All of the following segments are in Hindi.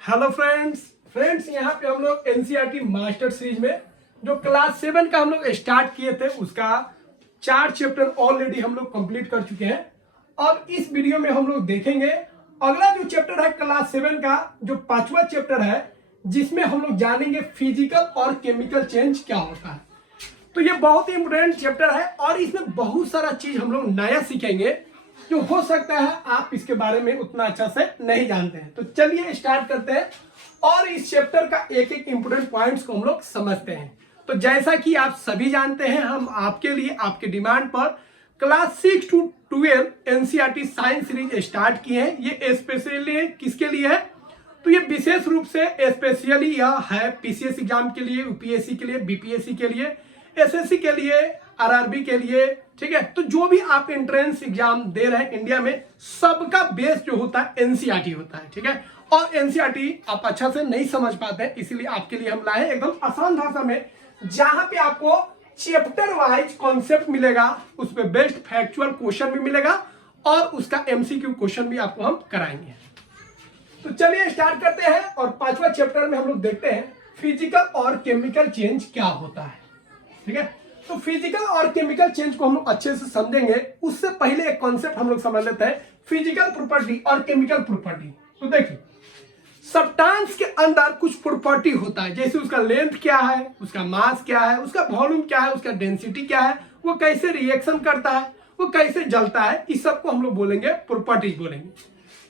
हेलो फ्रेंड्स यहाँ पे हम लोग एनसीईआरटी मास्टर सीरीज में जो क्लास 7 का हम लोग स्टार्ट किए थे उसका 4 चैप्टर ऑलरेडी हम लोग कंप्लीट कर चुके हैं। अब इस वीडियो में हम लोग देखेंगे अगला जो चैप्टर है क्लास 7 का जो 5वां चैप्टर है, जिसमें हम लोग जानेंगे फिजिकल और केमिकल चेंज क्या होता है। तो ये बहुत ही इंपोर्टेंट चैप्टर है और इसमें बहुत सारा चीज हम लोग नया सीखेंगे जो हो सकता है आप इसके बारे में उतना अच्छा से नहीं जानते हैं। तो चलिए स्टार्ट करते हैं और इस चैप्टर का एक एक इंपोर्टेंट पॉइंट्स को हम लोग समझते हैं। तो जैसा कि आप सभी जानते हैं, हम आपके लिए आपके डिमांड पर class 6 to 12 NCERT science series start किए हैं। ये स्पेशली किसके लिए है? तो ये विशेष रूप से स्पेशली यह है पीसीएस एग्जाम के लिए, यूपीएससी के लिए, बीपीएससी के लिए, एसएससी के लिए, आरआरबी के लिए, ठीक है। तो जो भी आप एंट्रेंस एग्जाम दे रहे हैं इंडिया में, सबका बेस जो होता है एनसीईआरटी होता है, ठीक है। और एनसीईआरटी आप अच्छा से नहीं समझ पाते हैं, इसीलिए आपके लिए हम लाए एकदम आसान भाषा में, जहां पे आपको चैप्टर वाइज कॉन्सेप्ट मिलेगा, उस पर बेस्ट फैक्चुअल क्वेश्चन भी मिलेगा और उसका एमसीक्यू क्वेश्चन भी आपको हम कराएंगे। तो चलिए स्टार्ट करते हैं और 5वां चैप्टर में हम लोग देखते हैं फिजिकल और केमिकल चेंज क्या होता है, ठीक है। तो फिजिकल और केमिकल चेंज को हम लोग अच्छे से समझेंगे। उससे पहले एक कॉन्सेप्ट हम लोग समझ लेते हैं, फिजिकल प्रॉपर्टी और केमिकल प्रॉपर्टी। तो देखिए, सब्सटेंस के अंदर कुछ प्रॉपर्टी होता है, जैसे उसका लेंथ क्या है, उसका मास क्या है, उसका वॉल्यूम क्या है, उसका डेंसिटी क्या है, वो कैसे रिएक्शन करता है, वो कैसे जलता है, इस सब को हम लोग बोलेंगे प्रॉपर्टीज बोलेंगे।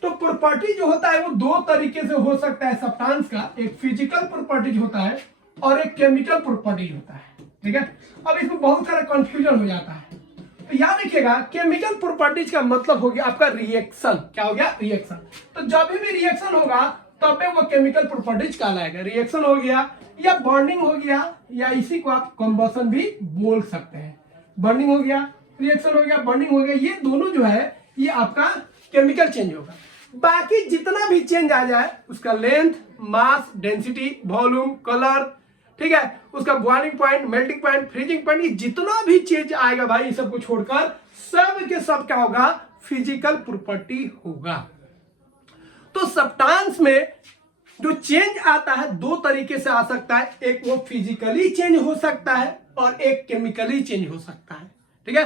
तो प्रॉपर्टी जो होता है वो दो तरीके से हो सकता है सब्सटेंस का, एक फिजिकल प्रॉपर्टीज होता है और एक केमिकल प्रॉपर्टीज होता है, ठीक है। अब इसमें बहुत सारा कंफ्यूजन हो जाता है। तो याद रखिएगा, केमिकल प्रॉपर्टीज का मतलब हो गया आपका रिएक्शन। क्या हो गया? रिएक्शन। तो जब भी रिएक्शन होगा तब पे वो केमिकल प्रॉपर्टीज कहलाएगा। रिएक्शन हो गया या बर्निंग हो गया, या इसी को आप कंबशन भी बोल सकते हैं। बर्निंग हो गया, रिएक्शन हो गया, बर्निंग हो गया, ये दोनों जो है ये आपका केमिकल चेंज होगा। बाकी जितना भी चेंज आ जाए, उसका लेंथ, मास, डेंसिटी, वॉल्यूम, कलर, ठीक है, उसका boiling point, melting point, freezing point, ये जितना भी चेंज आएगा भाई, ये सब को छोड़कर सब के सब क्या होगा? फिजिकल प्रॉपर्टी होगा। तो सब्सटेंस में जो चेंज आता है दो तरीके से आ सकता है, एक वो फिजिकली चेंज हो सकता है और एक केमिकली चेंज हो सकता है, ठीक है।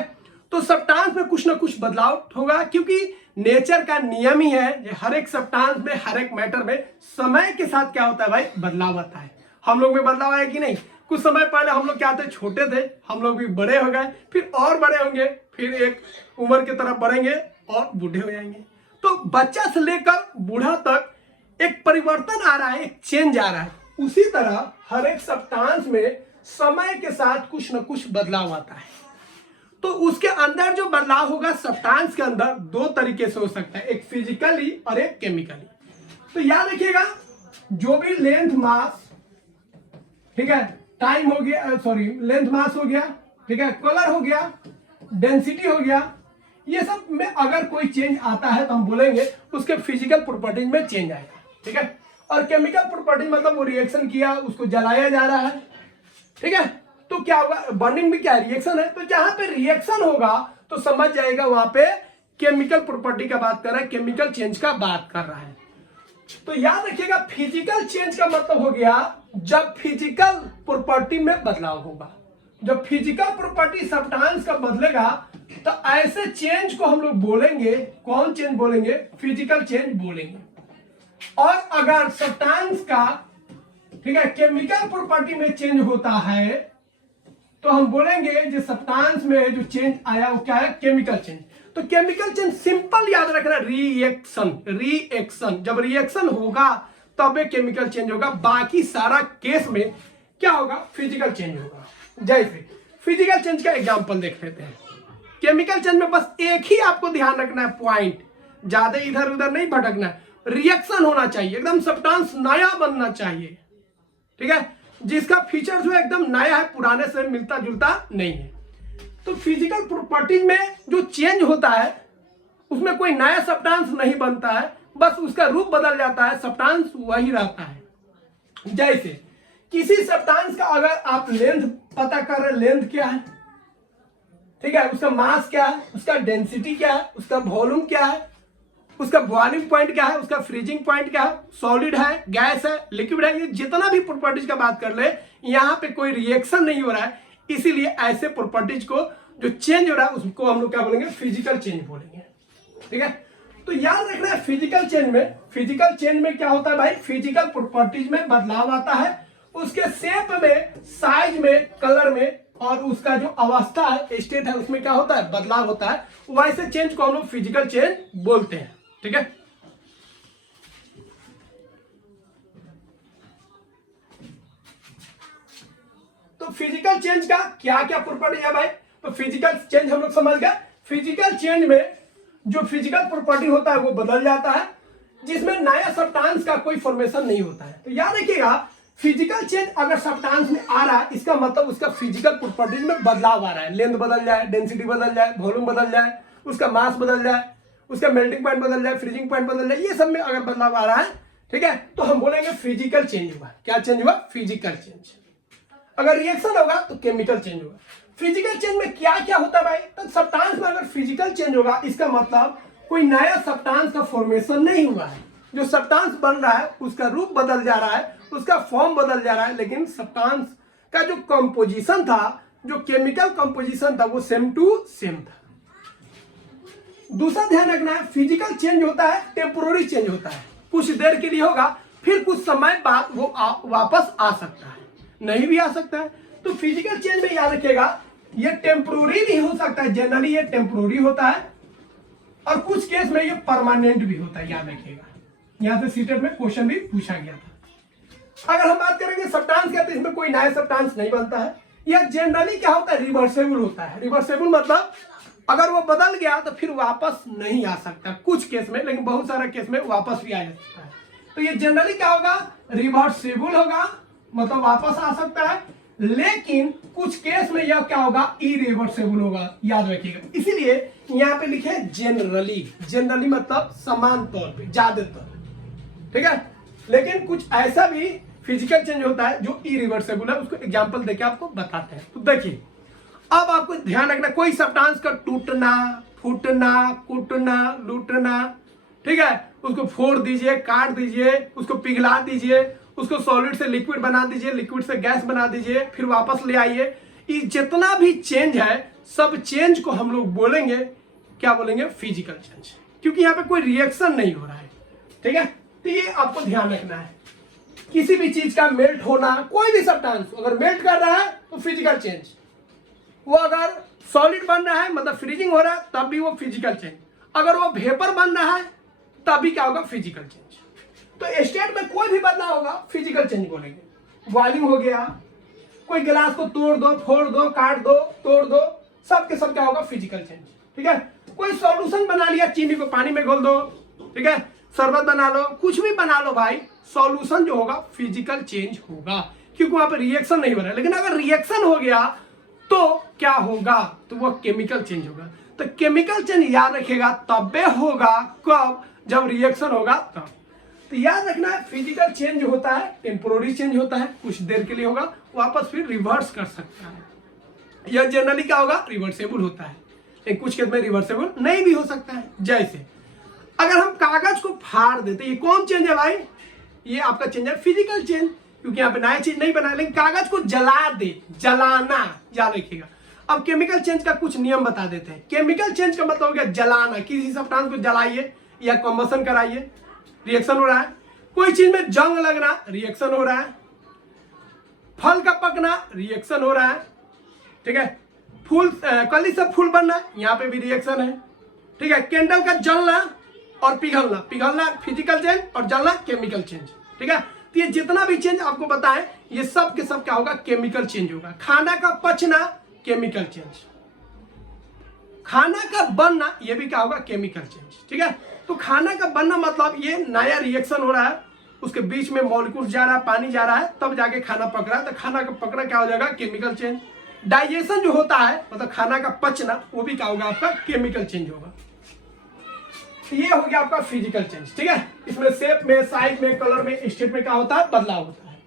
तो सब्सटेंस में कुछ ना कुछ बदलाव होगा, क्योंकि नेचर का नियम ही है, हर एक सब्सटेंस में, हर एक मैटर में समय के साथ क्या होता है भाई? बदलाव आता है। हम लोग में बदलाव आया कि नहीं? कुछ समय पहले हम लोग क्या थे? छोटे थे, हम लोग भी बड़े हो गए, फिर और बड़े होंगे, फिर एक उम्र की तरफ बढ़ेंगे और बूढ़े हो जाएंगे। तो बच्चा से लेकर बूढ़ा तक एक परिवर्तन आ रहा है, एक चेंज आ रहा है। उसी तरह हर एक सब्सटेंस में समय के साथ कुछ न कुछ बदलाव आता है। तो उसके अंदर जो बदलाव होगा सब्सटेंस के अंदर दो तरीके से हो सकता है, एक फिजिकली और एक केमिकली। तो याद रखिएगा, जो भी लेंथ, मास, ठीक है, टाइम हो गया, सॉरी लेंथ, मास हो गया, ठीक है, कलर हो गया, डेंसिटी हो गया, ये सब में अगर कोई चेंज आता है तो हम बोलेंगे उसके फिजिकल प्रॉपर्टीज में चेंज आएगा, ठीक है। और केमिकल प्रॉपर्टीज मतलब वो रिएक्शन किया, उसको जलाया जा रहा है, ठीक है। तो क्या होगा? बर्निंग भी क्या रिएक्शन है। तो जहां पे रिएक्शन होगा तो समझ जाएगा वहां पे केमिकल प्रॉपर्टी का बात कर रहा है, केमिकल चेंज का बात कर रहा है। तो याद रखिएगा, फिजिकल चेंज का मतलब हो गया जब फिजिकल प्रॉपर्टी में बदलाव होगा। जब फिजिकल प्रॉपर्टी सब्सटेंस का बदलेगा तो ऐसे चेंज को हम लोग बोलेंगे, कौन चेंज बोलेंगे? फिजिकल चेंज बोलेंगे। और अगर सब्सटेंस का, ठीक है, केमिकल प्रॉपर्टी में चेंज होता है तो हम बोलेंगे जो सब्सटेंस में जो चेंज आया वो क्या है? Chemical change. तो केमिकल चेंज सिंपल याद रखना, रिएक्शन। रिएक्शन, जब रिएक्शन होगा तब केमिकल चेंज होगा। बाकी सारा केस में क्या होगा? फिजिकल चेंज होगा। जैसे फिजिकल चेंज का एग्जांपल देख लेते हैं। केमिकल चेंज में बस एक ही आपको ध्यान रखना है पॉइंट, ज्यादा इधर उधर नहीं भटकना है। रिएक्शन होना चाहिए, एकदम सब्सटेंस नया बनना चाहिए, ठीक है, जिसका फीचर जो एकदम नया है, पुराने से मिलता जुलता नहीं है। तो फिजिकल प्रॉपर्टीज में जो चेंज होता है उसमें कोई नया सब्सटेंस नहीं बनता है, बस उसका रूप बदल जाता है, सब्सटेंस वही रहता है। जैसे किसी सब्सटेंस का अगर आप लेंथ पता कर रहे, लेंथ क्या है, ठीक है, उसका मास क्या है, उसका डेंसिटी क्या है, उसका वॉल्यूम क्या है, उसका बॉइलिंग पॉइंट क्या है, उसका फ्रीजिंग पॉइंट क्या है, सॉलिड है, गैस है, लिक्विड है, ये जितना भी प्रॉपर्टीज का बात कर ले यहाँ पे कोई रिएक्शन नहीं हो रहा है, इसीलिए ऐसे प्रॉपर्टीज को जो चेंज हो रहा है उसको हम लोग क्या बोलेंगे, फिजिकल चेंज बोलेंगे। ठीक है, तो याद रखना है फिजिकल चेंज में क्या होता है भाई, फिजिकल प्रॉपर्टीज में बदलाव आता है, उसके शेप में, साइज में, कलर में, और उसका जो अवस्था है, स्टेट है, उसमें क्या होता है, बदलाव होता है। वैसे चेंज को हम लोग फिजिकल चेंज बोलते हैं। ठीक है, तो फिजिकल चेंज का क्या क्या प्रॉपर्टी है भाई, तो फिजिकल चेंज हम लोग समझ गए। फिजिकल चेंज में जो फिजिकल प्रॉपर्टी होता है वो बदल जाता है, जिसमें नया सब्सटेंस का कोई फॉर्मेशन नहीं होता है। तो याद रखिएगा, फिजिकल चेंज अगर सब्सटेंस में आ रहा है, इसका मतलब उसका फिजिकल प्रॉपर्टीज में बदलाव आ रहा है, लेंथ बदल जाए, डेंसिटी बदल जाए, वॉल्यूम बदल जाए, उसका मास बदल जाए, उसका मेल्टिंग पॉइंट बदल जाए, फ्रीजिंग पॉइंट बदल जाए, ये सब में अगर बदलाव आ रहा है, ठीक है, तो हम बोलेंगे फिजिकल चेंज हुआ। क्या चेंज हुआ, फिजिकल चेंज। अगर रिएक्शन होगा तो केमिकल चेंज होगा। फिजिकल चेंज में क्या क्या होता है भाई, तो सब्सटेंस में अगर फिजिकल चेंज होगा, इसका मतलब कोई नया सब्सटेंस का फॉर्मेशन नहीं हुआ है, जो सब्सटेंस बन रहा है उसका रूप बदल जा रहा है, उसका फॉर्म बदल जा रहा है, लेकिन सब्सटेंस का जो कंपोजिशन था, जो केमिकल कंपोजिशन था, वो सेम टू सेम था। दूसरा ध्यान रखना है, फिजिकल चेंज होता है, टेम्पोररी चेंज होता है, कुछ देर के लिए होगा, फिर कुछ समय बाद वो वापस आ सकता है, नहीं भी आ सकता है। तो फिजिकल चेंज में याद रखिएगा, ये टेम्पोररी भी हो सकता है, जनरली ये टेम्पोररी होता है, और कुछ केस में ये परमानेंट भी होता है, याद रखिएगा। यहां से सीटेट में क्वेश्चन भी पूछा गया था। अगर हम बात करेंगे सब्सटेंस का, तो इसमें कोई नया सब्सटेंस नहीं बनता है, या जनरली क्या होता है, रिवर्सेबल होता है। रिवर्सेबल मतलब अगर वो बदल गया तो फिर वापस नहीं आ सकता, कुछ केस में, लेकिन बहुत सारे केस में वापस भी आ सकता है। तो ये जनरली क्या होगा, रिवर्सेबल होगा, मतलब वापस आ सकता है, लेकिन कुछ केस में यह क्या होगा, इरिवर्सेबल होगा, याद रखिएगा। इसीलिए यहां पे लिखे जनरली, जनरली मतलब समान तौर पे, ज्यादातर, ठीक है। लेकिन कुछ ऐसा भी फिजिकल चेंज होता है जो इरिवर्सेबल है, उसको एग्जांपल देके आपको बताते हैं। तो देखिए, अब आपको ध्यान रखना, कोई सब्सटेंस का टूटना, फूटना, कूटना, लूटना, ठीक है, उसको फोड़ दीजिए, काट दीजिए, उसको पिघला दीजिए, उसको सॉलिड से लिक्विड बना दीजिए, लिक्विड से गैस बना दीजिए, फिर वापस ले आइए, ये जितना भी चेंज है, सब चेंज को हम लोग बोलेंगे, क्या बोलेंगे, फिजिकल चेंज, क्योंकि यहाँ पे कोई रिएक्शन नहीं हो रहा है। ठीक है, तो ये आपको ध्यान रखना है। किसी भी चीज का मेल्ट होना, कोई भी सब्सटेंस अगर मेल्ट कर रहा है तो फिजिकल चेंज, वो अगर सॉलिड बन रहा है मतलब फ्रीजिंग हो रहा है तब भी वो फिजिकल चेंज, अगर वो वेपर बन रहा है तब भी क्या होगा, फिजिकल चेंज। तो स्टेट में कोई भी बदलाव होगा फिजिकल चेंज बोलेंगे। बॉइलिंग हो गया, कोई गिलास को तोड़ दो, फोड़ दो, काट दो, तोड़ दो, सब के सब क्या होगा, फिजिकल चेंज। ठीक है, कोई सॉल्यूशन बना लिया, चीनी को पानी में घोल दो, ठीक है, शरबत बना लो, कुछ भी बना लो भाई, सॉल्यूशन जो होगा फिजिकल चेंज होगा, क्योंकि वहां पर रिएक्शन नहीं हो रहा है। लेकिन अगर रिएक्शन हो गया तो क्या होगा, तो वो केमिकल चेंज होगा। तो केमिकल चेंज याद रखिएगा तबे होगा, कब, जब रिएक्शन होगा तब। तो याद रखना है, फिजिकल चेंज होता है, टेम्पोररी चेंज होता है, कुछ देर के लिए होगा, वापस फिर रिवर्स कर सकता है। यह जनरली क्या होगा, रिवर्सेबल होता है, लेकिन कुछ केस में रिवर्सेबल नहीं भी हो सकता है। जैसे अगर हम कागज को फाड़ देते, ये कौन चेंज है भाई, ये आपका चेंज है फिजिकल चेंज, क्योंकि यहाँ पे नया चीज नहीं बना, लेकिन कागज को जला दे, जलाना, याद रखिएगा। अब केमिकल चेंज का कुछ नियम बता देते हैं। केमिकल चेंज का मतलब हो गया जलाना, किसी सब्सटेंस को जलाइए या कंबशन कराइए, रिएक्शन हो रहा है। कोई चीज में जंग लगना, रिएक्शन हो रहा है। फल का पकना, रिएक्शन हो रहा है, ठीक है। फूल, कली से फूल बनना, यहाँ पे भी रिएक्शन है, ठीक है। कैंडल का जलना और पिघलना, पिघलना फिजिकल चेंज और जलना केमिकल चेंज, ठीक है। तो ये जितना भी चेंज आपको बताएं, ये सब के सब क्या होगा, केमिकल चेंज होगा। खाना का पचना, केमिकल चेंज। खाना का बनना, ये भी क्या होगा, केमिकल चेंज, ठीक है। तो खाना का बनना मतलब ये नया रिएक्शन हो रहा है, उसके बीच में मॉलिक्यूल जा रहा है, पानी जा रहा है, तब जाके खाना पक रहा है, तो खाना का पकना क्या हो जाएगा, केमिकल चेंज। डाइजेशन जो होता है मतलब खाना का पचना, वो भी क्या होगा, आपका केमिकल चेंज होगा। ये हो गया आपका फिजिकल चेंज, ठीक है। इसमें शेप में, साइज में, कलर में, स्टेट में क्या होता है, बदलाव होता है।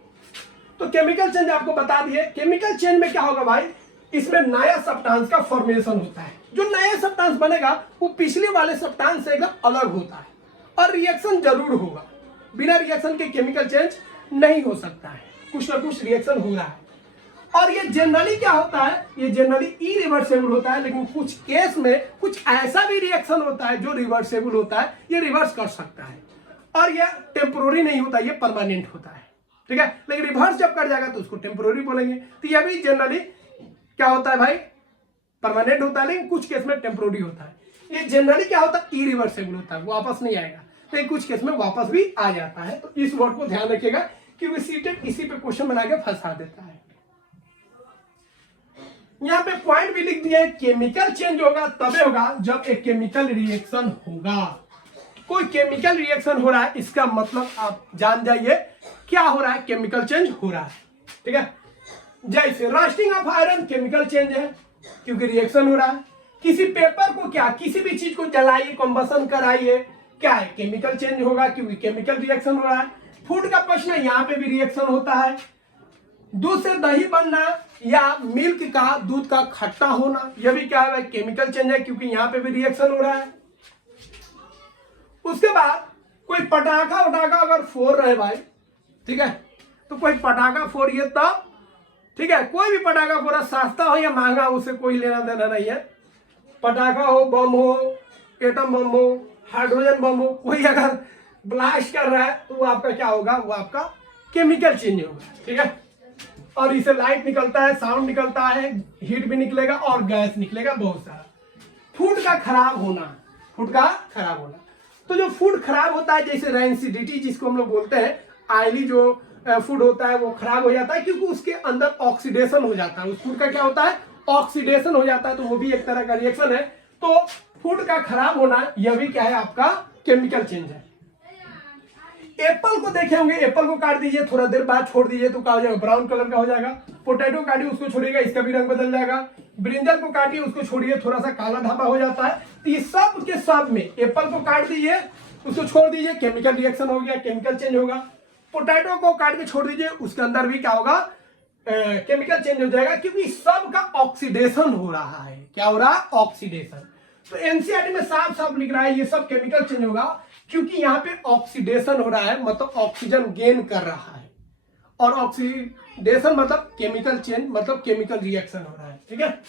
तो केमिकल चेंज आपको बता दिए। केमिकल चेंज में क्या होगा भाई, इसमें नया सब्सटेंस का फॉर्मेशन होता है। जो नया सब्सटेंस बनेगा वो पिछले वाले सब्सटेंस से एकदम अलग होता है, और रिएक्शन जरूर होगा, बिना रिएक्शन के केमिकल चेंज नहीं हो सकता है, कुछ ना कुछ रिएक्शन हो रहा है। और ये जनरली क्या होता है, ये जनरली इरिवर्सेबल होता है, लेकिन कुछ केस में कुछ ऐसा भी रिएक्शन होता है जो रिवर्सेबल होता है, ये रिवर्स कर सकता है और ये टेम्पोररी नहीं होता, ये परमानेंट होता है, ठीक है। लेकिन रिवर्स जब कर जाएगा तो उसको टेम्पोररी बोलेंगे। तो ये भी जनरली क्या होता है भाई, परमानेंट होता है, लेकिन कुछ केस में टेम्पोररी होता है। ये जनरली क्या होता है, इरिवर्सेबल होता है, वापस नहीं आएगा, लेकिन कुछ केस में वापस भी आ जाता है। तो इस वर्ड को ध्यान रखिएगा क्योंकि सीटेट इसी पे क्वेश्चन बना के फंसा देता है। यहाँ पे पॉइंट भी लिख दिया है, केमिकल चेंज होगा तभी होगा जब एक केमिकल रिएक्शन होगा। कोई केमिकल रिएक्शन हो रहा है, इसका मतलब आप जान जाइए क्या हो रहा है, केमिकल चेंज हो रहा है, ठीक है। जैसे rusting of iron chemical change है क्योंकि रिएक्शन हो रहा है। किसी पेपर को क्या, किसी भी चीज को जलाइए, कंबसन कराइए, क्या है, केमिकल चेंज होगा क्योंकि केमिकल रिएक्शन हो रहा है। फूड का पचना, यहाँ पे भी रिएक्शन होता है। दूध से दही बनना या मिल्क का, दूध का खट्टा होना, यह भी क्या है, केमिकल चेंज है क्योंकि यहाँ पे भी रिएक्शन हो रहा है। उसके बाद कोई पटाखा उटाखा अगर फोड़ रहे भाई, ठीक है, तो कोई पटाखा फोड़िए तब, ठीक है, कोई भी पटाखा फोड़ा, सस्ता हो या महंगा, उससे कोई लेना देना नहीं है। पटाखा हो, बम हो, एटम बम हो, हाइड्रोजन बम हो, कोई अगर ब्लास्ट कर रहा है तो वो आपका क्या होगा, वो आपका केमिकल चेंज होगा, ठीक है। और इसे लाइट निकलता है, साउंड निकलता है, हीट भी निकलेगा और गैस निकलेगा बहुत सारा। फूड का खराब होना, फूड का खराब होना, तो जो फूड खराब होता है, जैसे रेंसिडिटी जिसको हम लोग बोलते हैं, ऑयली जो फूड होता है वो खराब हो जाता है क्योंकि उसके अंदर ऑक्सीडेशन हो जाता है। उस फूड का क्या होता है, ऑक्सीडेशन हो जाता है, तो वो भी एक तरह का रिएक्शन है। तो फूड का खराब होना, यह भी क्या है, आपका केमिकल चेंज है। एप्पल को देखे होंगे, एप्पल को काट दीजिए, थोड़ा देर बाद छोड़ दीजिए तो क्या हो जाएगा, ब्राउन कलर का हो जाएगा। पोटैटो काटिए, उसको छोड़िएगा, इसका भी रंग बदल जाएगा। ब्रिंजल को काटिए, उसको छोड़िए, थोड़ा सा काला धाबा हो जाता है। तो ये सब के सब में एप्पल को काट दीजिए, उसको छोड़ दीजिए, केमिकल रिएक्शन हो गया, केमिकल चेंज होगा। पोटैटो को काट के छोड़ दीजिए, उसके अंदर भी क्या होगा, केमिकल चेंज हो जाएगा क्योंकि सब का ऑक्सीडेशन हो रहा है। क्या हो रहा है, ऑक्सीडेशन। तो एनसीईआरटी में साफ साफ लिख रहा है ये सब केमिकल चेंज होगा क्योंकि यहाँ पे ऑक्सीडेशन हो रहा है, मतलब ऑक्सीजन गेन कर रहा है, और ऑक्सीडेशन मतलब केमिकल चेंज, मतलब केमिकल रिएक्शन हो रहा है, ठीक है।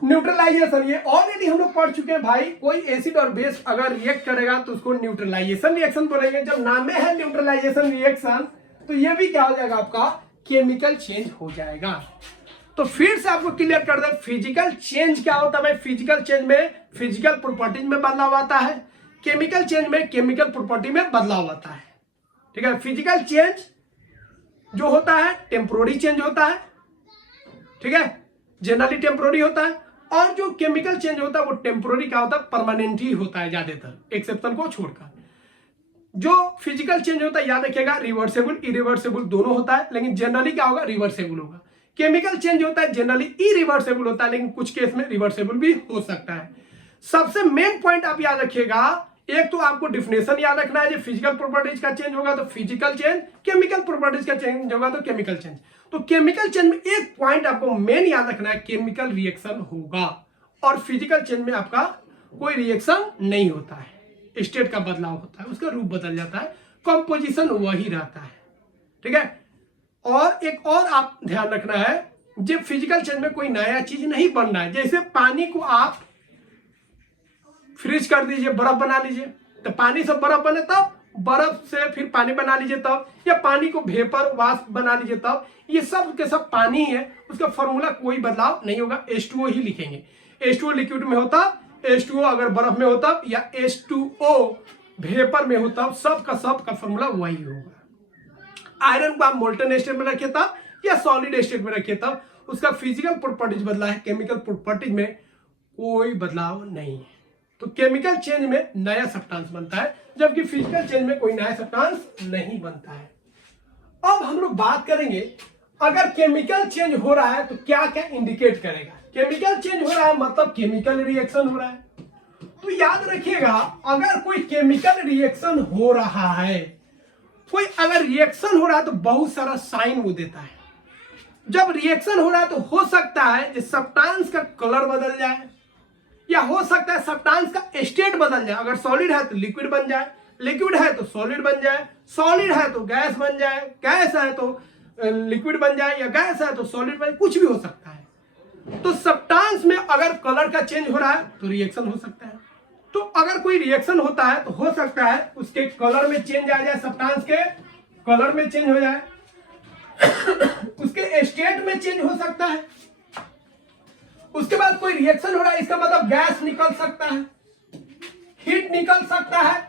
न्यूट्रलाइजेशन, ये ऑलरेडी हम लोग पढ़ चुके हैं भाई। कोई एसिड और बेस अगर रिएक्ट करेगा तो उसको न्यूट्रलाइजेशन रिएक्शन बोलेंगे। जब नाम में है न्यूट्रलाइजेशन रिएक्शन, तो ये भी क्या हो जाएगा, आपका केमिकल चेंज हो जाएगा। तो फिर से आपको क्लियर कर दे, फिजिकल चेंज क्या होता है भाई। फिजिकल चेंज में फिजिकल प्रॉपर्टीज में बदलाव आता है, केमिकल चेंज में केमिकल प्रॉपर्टी में बदलाव आता है, ठीक है। फिजिकल चेंज जो होता है टेम्पोररी चेंज होता है, ठीक है, जनरली टेम्पोररी होता है। और जो केमिकल चेंज होता है वो टेम्पोररी क्या होता है, परमानेंट ही होता है ज्यादातर, एक्सेप्शन को छोड़कर। जो फिजिकल चेंज होता है, याद रखिएगा, रिवर्सेबल इरिवर्सेबल दोनों होता है, लेकिन जनरली क्या होगा, रिवर्सेबल होगा। केमिकल चेंज होता है जनरली इरिवर्सेबल होता है, लेकिन कुछ केस में रिवर्सेबल भी हो सकता है। सबसे मेन पॉइंट आप याद रखिएगा, एक तो आपको डिफिनेशन याद रखना है, फिजिकल प्रॉपर्टीज का चेंज होगा तो फिजिकल चेंज, केमिकल प्रॉपर्टीज का चेंज होगा तो केमिकल चेंज। तो केमिकल चेंज में एक पॉइंट आपको मेन याद रखना है, केमिकल रिएक्शन होगा, और फिजिकल चेंज में आपका कोई रिएक्शन नहीं होता है, स्टेट का बदलाव होता है, उसका रूप बदल जाता है, कंपोजिशन वही रहता है, ठीक है। और एक और आप ध्यान रखना है, जब फिजिकल चेंज में कोई नया चीज नहीं बन रहा है, जैसे पानी को आप फ्रीज कर दीजिए, बर्फ बना लीजिए, तो पानी से बर्फ बने तब, बर्फ से फिर पानी बना लीजिए तब, या पानी को वेपर वाष्प बना लीजिए तब, ये सब के सब पानी है, उसका फॉर्मूला कोई बदलाव नहीं होगा, H2O ही लिखेंगे। H2O लिक्विड में होता, H2O अगर बर्फ में होता, या H2O वेपर में होता, सब का फॉर्मूला वही होगा। आयरन को आप मोल्टन स्टेट में रखिए तब, या सॉलिड स्टेट में रखिए तब, उसका फिजिकल प्रॉपर्टीज बदला है, केमिकल प्रॉपर्टीज में कोई बदलाव नहीं है। तो केमिकल चेंज में नया सब्सटेंस बनता है, जबकि फिजिकल चेंज में कोई नया सब्सटेंस नहीं बनता है। अब हम लोग बात करेंगे, अगर केमिकल चेंज हो रहा है तो क्या क्या इंडिकेट करेगा। केमिकल चेंज हो रहा है मतलब केमिकल रिएक्शन हो रहा है। तो याद रखिएगा, अगर कोई केमिकल रिएक्शन हो रहा है, कोई अगर रिएक्शन हो रहा है तो बहुत सारा साइन वो देता है। जब रिएक्शन हो रहा है तो हो सकता है कि सब्सटेंस का कलर बदल जाए, या हो सकता है सब्सटेंस का स्टेट बदल जाए, अगर सॉलिड है तो लिक्विड बन जाए, लिक्विड है तो सॉलिड बन जाए, सॉलिड है तो गैस बन जाए, गैस है तो लिक्विड बन जाए, या गैस है तो सॉलिड बन जाए, कुछ भी हो सकता है। तो सब्सटेंस में अगर कलर का चेंज हो रहा है तो रिएक्शन हो सकता है। तो अगर कोई रिएक्शन होता है तो हो सकता है उसके कलर में चेंज आ जाए, सब्सटेंस के कलर में चेंज हो जाए, उसके स्टेट में चेंज हो सकता है। उसके बाद कोई रिएक्शन हो रहा है, इसका मतलब गैस निकल सकता है, हीट निकल सकता है,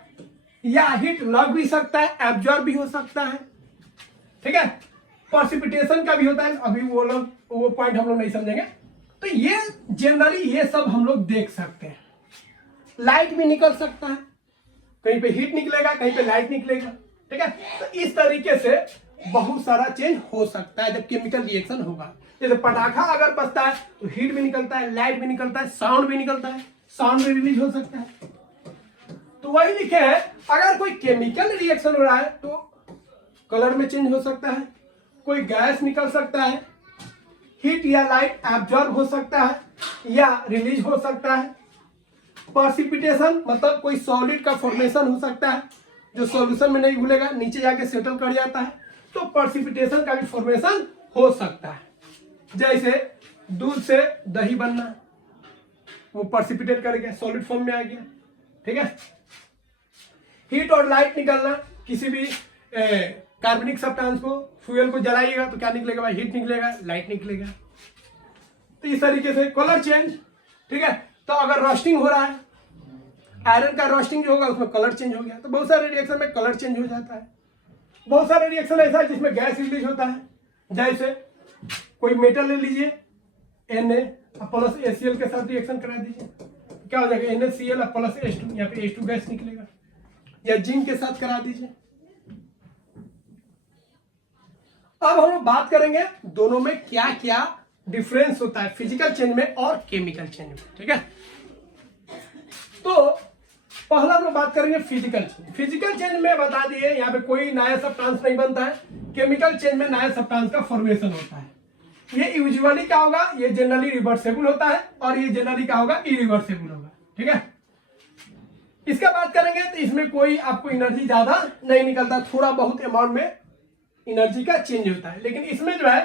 या हीट लग भी सकता है, एब्जॉर्ब भी हो सकता है। ठीक है, प्रेसिपिटेशन का भी होता है, अभी वो पॉइंट हम लोग नहीं समझेंगे। तो ये जनरली ये सब हम लोग देख सकते हैं। लाइट भी निकल सकता है, कहीं पे हीट निकलेगा, कहीं पे लाइट निकलेगा। ठीक है, तो इस तरीके से बहुत सारा चेंज हो सकता है जब केमिकल रिएक्शन होगा। जैसे पटाखा अगर बजता है तो हीट भी निकलता है, लाइट भी निकलता है, साउंड भी निकलता है, साउंड भी रिलीज हो सकता है। तो वही लिखे है, अगर कोई केमिकल रिएक्शन हो रहा है तो कलर में चेंज हो सकता है, कोई गैस निकल सकता है, हीट या लाइट एब्जॉर्ब हो सकता है या रिलीज हो सकता है। प्रेसिपिटेशन मतलब कोई सॉलिड का फॉर्मेशन हो सकता है जो सॉल्यूशन में नहीं घुलेगा, नीचे जाके सेटल कर जाता है, तो प्रेसिपिटेशन का भी फॉर्मेशन हो सकता है। जैसे दूध से दही बनना, वो प्रेसिपिटेट कर गया, सॉलिड फॉर्म में आ गया। ठीक है, हीट और लाइट निकलना, किसी भी कार्बनिक सब्सटेंस को, फ्यूल को जलाइएगा तो क्या निकलेगा भाई, हीट निकलेगा, लाइट निकलेगा। तो इस तरीके से कलर चेंज। ठीक है, तो अगर रोस्टिंग हो रहा है, आयरन का रोस्टिंग जो होगा उसमें कलर चेंज हो गया, तो बहुत सारे रिएक्शन में कलर चेंज हो जाता है। बहुत सारे रिएक्शन ऐसा है जिसमें गैस रिलीज होता है। जैसे कोई मेटल ले लीजिए, Na प्लस ACl के साथ रिएक्शन करा दीजिए, क्या हो जाएगा, NaCl प्लस H2, यहाँ पे H2 गैस निकलेगा। या जिंक के साथ करा दीजिए। अब हम लोग बात करेंगे दोनों में क्या क्या डिफरेंस होता है, फिजिकल चेंज में और केमिकल चेंज में। ठीक है, तो पहला हम लोग बात करेंगे फिजिकल चेंज। फिजिकल चेंज में बता दिए यहाँ पे कोई नया सब्सटेंस नहीं बनता है, केमिकल चेंज में नया सब्सटेंस का फॉर्मेशन होता है। ये यूजुअली क्या होगा, ये जनरली रिवर्सेबल होता है और ये जनरली क्या होगा, इरिवर्सेबल होगा। ठीक है, इसका बात करेंगे तो इसमें कोई आपको एनर्जी ज्यादा नहीं निकलता, थोड़ा बहुत अमाउंट में एनर्जी का चेंज होता है, लेकिन इसमें जो है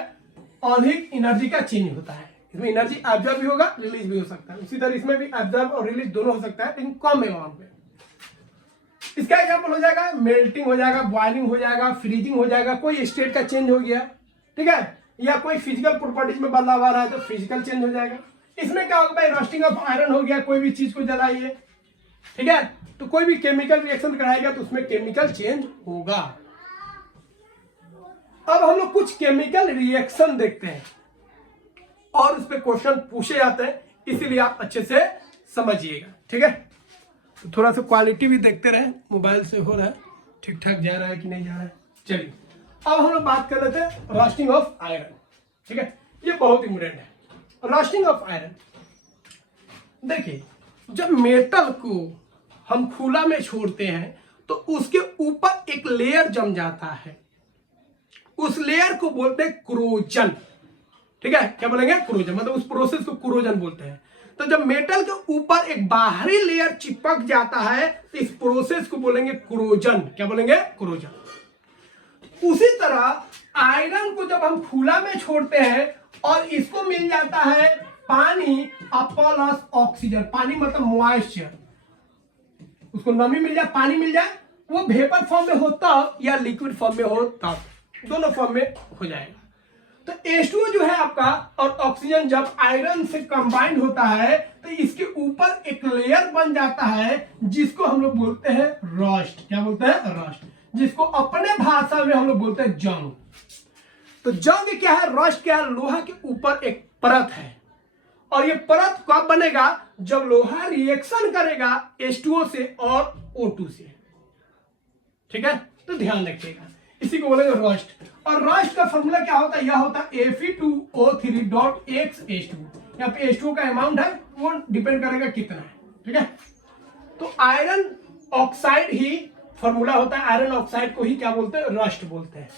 अधिक एनर्जी का चेंज होता है। इसमें एनर्जी एब्जॉर्ब भी होगा, रिलीज भी हो सकता है। उसी तरह इसमें भी एब्जॉर्ब और रिलीज दोनों हो सकता है, लेकिन कम अमाउंट में। इसका एग्जाम्पल हो जाएगा मेल्टिंग हो जाएगा, बॉइलिंग हो जाएगा, फ्रीजिंग हो जाएगा, कोई स्टेट का चेंज हो गया। ठीक है, या कोई फिजिकल प्रॉपर्टीज में बदलाव आ रहा है तो फिजिकल चेंज हो जाएगा। इसमें क्या होगा भाई, रोस्टिंग ऑफ आयरन हो गया, कोई भी चीज को जलाइए। ठीक है, तो कोई भी केमिकल रिएक्शन कराएगा तो उसमें केमिकल चेंज होगा। अब हम लोग कुछ केमिकल रिएक्शन देखते हैं और उस पर क्वेश्चन पूछे जाते हैं, इसीलिए आप अच्छे से समझिएगा। ठीक है, तो थोड़ा सा क्वालिटी भी देखते रहे, मोबाइल से हो रहा है ठीक ठाक जा रहा है कि नहीं जा रहा है। चलिए, अब हम लोग बात कर रहे थे रोस्टिंग ऑफ आयरन। ठीक है, ये बहुत इंपॉर्टेंट है, रोस्टिंग ऑफ आयरन। देखिए, जब मेटल को हम खुला में छोड़ते हैं तो उसके ऊपर एक लेयर जम जाता है, उस लेयर को बोलते हैं क्रोजन। ठीक है, क्या बोलेंगे, क्रोजन, मतलब उस प्रोसेस को क्रोजन बोलते हैं। तो जब मेटल के ऊपर एक बाहरी लेयर चिपक जाता है तो इस प्रोसेस को बोलेंगे क्रोजन। क्या बोलेंगे, क्रोजन। उसी तरह आयरन को जब हम खुला में छोड़ते हैं और इसको मिल जाता है पानी प्लस ऑक्सीजन, पानी मतलब मॉइस्चर, उसको नमी मिल जाए, पानी मिल जाए, वो वेपर फॉर्म में हो तब या लिक्विड फॉर्म में हो तब, दोनों फॉर्म में हो जाएगा। तो H2O जो है आपका और ऑक्सीजन जब आयरन से कंबाइंड होता है तो इसके ऊपर एक लेयर बन जाता है जिसको हम लोग बोलते हैं रस्ट। क्या बोलते हैं, रस्ट, जिसको अपने भाषा में हम लोग बोलते हैं जंग। तो जंग क्या है, रस्ट क्या है, लोहा के ऊपर एक परत है और ये परत कब बनेगा, जब लोहा रिएक्शन करेगा H2O से और O2 से। ठीक है, तो ध्यान रखिएगा, इसी को बोलेंगे रस्ट। और रस्ट का फॉर्मूला क्या होता है, यह होता है Fe2O3.X H2। यहाँ पे H2O का अमाउंट है, वो डिपेंड करेगा कितना है। ठीक है, तो आयरन ऑक्साइड ही फॉर्मूला होता है, आयरन ऑक्साइड को ही क्या बोलते हैं, रस्ट बोलते हैं।